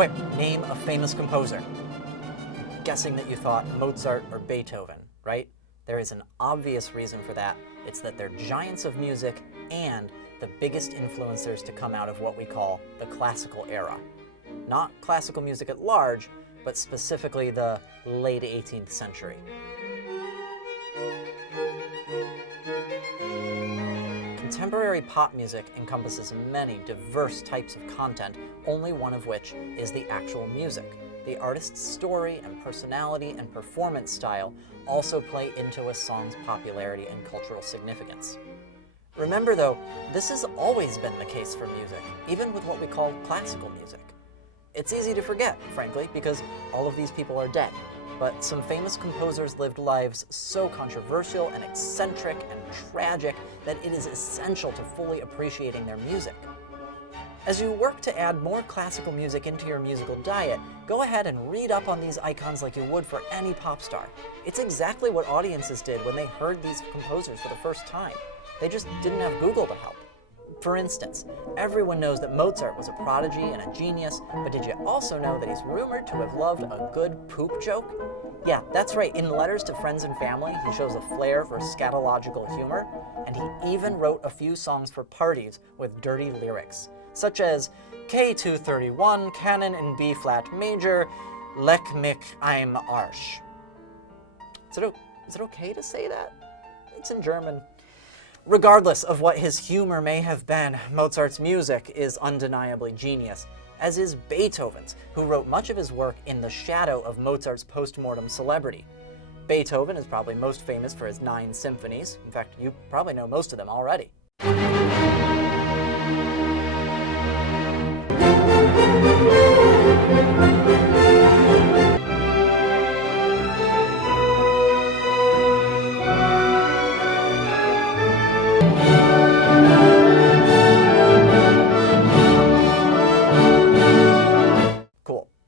Quick, name a famous composer. Guessing that you thought Mozart or Beethoven, right? There is an obvious reason for that. It's that they're giants of music and the biggest influencers to come out of what we call the classical era. Not classical music at large, but specifically the late 18th century. Contemporary pop music encompasses many diverse types of content, only one of which is the actual music. The artist's story and personality and performance style also play into a song's popularity and cultural significance. Remember though, this has always been the case for music, even with what we call classical music. It's easy to forget, frankly, because all of these people are dead. But some famous composers lived lives so controversial and eccentric and tragic that it is essential to fully appreciating their music. As you work to add more classical music into your musical diet, go ahead and read up on these icons like you would for any pop star. It's exactly what audiences did when they heard these composers for the first time. They just didn't have Google to help. For instance, everyone knows that Mozart was a prodigy and a genius, but did you also know that he's rumored to have loved a good poop joke? Yeah, that's right. In letters to friends and family, he shows a flair for scatological humor, and he even wrote a few songs for parties with dirty lyrics, such as K231, Canon in B-flat major, Leck mich I'm Arsch. Is it okay to say that? It's in German. Regardless of what his humor may have been, Mozart's music is undeniably genius, as is Beethoven's, who wrote much of his work in the shadow of Mozart's post-mortem celebrity. Beethoven is probably most famous for his 9 symphonies. In fact, you probably know most of them already.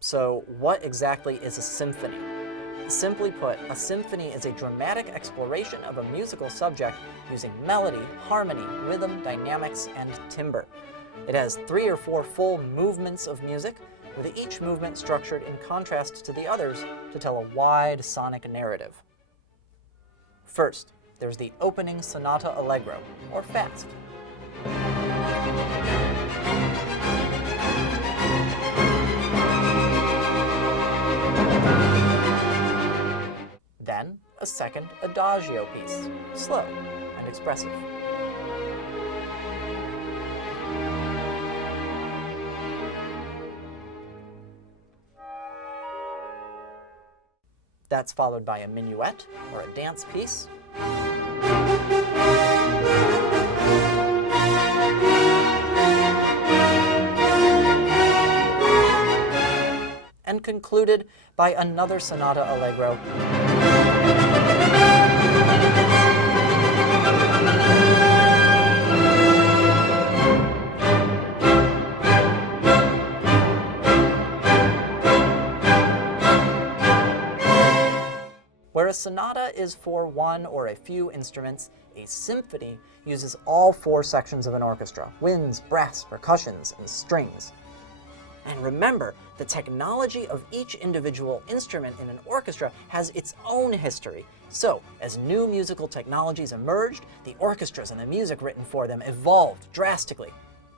So what exactly is a symphony? Simply put, a symphony is a dramatic exploration of a musical subject using melody, harmony, rhythm, dynamics, and timbre. It has 3 or 4 full movements of music, with each movement structured in contrast to the others to tell a wide sonic narrative. First, there's the opening sonata allegro, or fast. Then, a second adagio piece, slow and expressive. That's followed by a minuet, or a dance piece. And concluded by another sonata allegro. Where a sonata is for one or a few instruments, a symphony uses all 4 sections of an orchestra: winds, brass, percussions, and strings. And remember, the technology of each individual instrument in an orchestra has its own history. So, as new musical technologies emerged, the orchestras and the music written for them evolved drastically.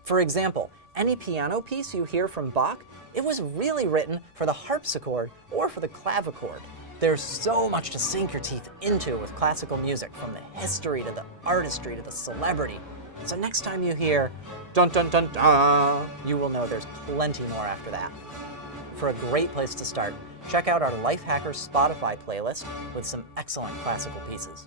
For example, any piano piece you hear from Bach, it was really written for the harpsichord or for the clavichord. There's so much to sink your teeth into with classical music, from the history to the artistry to the celebrity. So next time you hear dun dun dun dun, you will know there's plenty more after that. For a great place to start, check out our Lifehacker Spotify playlist with some excellent classical pieces.